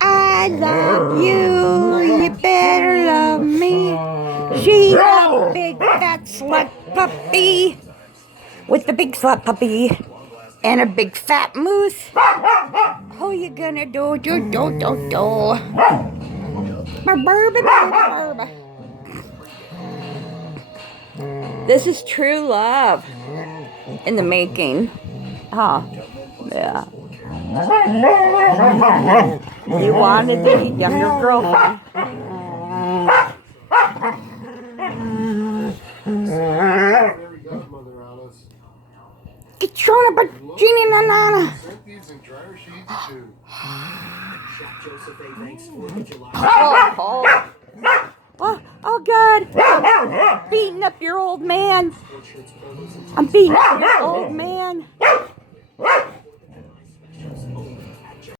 I love you, you better love me. She's a big fat slut puppy with a big slut puppy and a big fat moose. How you gonna do? This is true love in the making. Huh? Yeah. You wanted the younger girlfriend. Get your Genie Nana. Oh, God. I'm beating up your old man. I'm beating up your old man.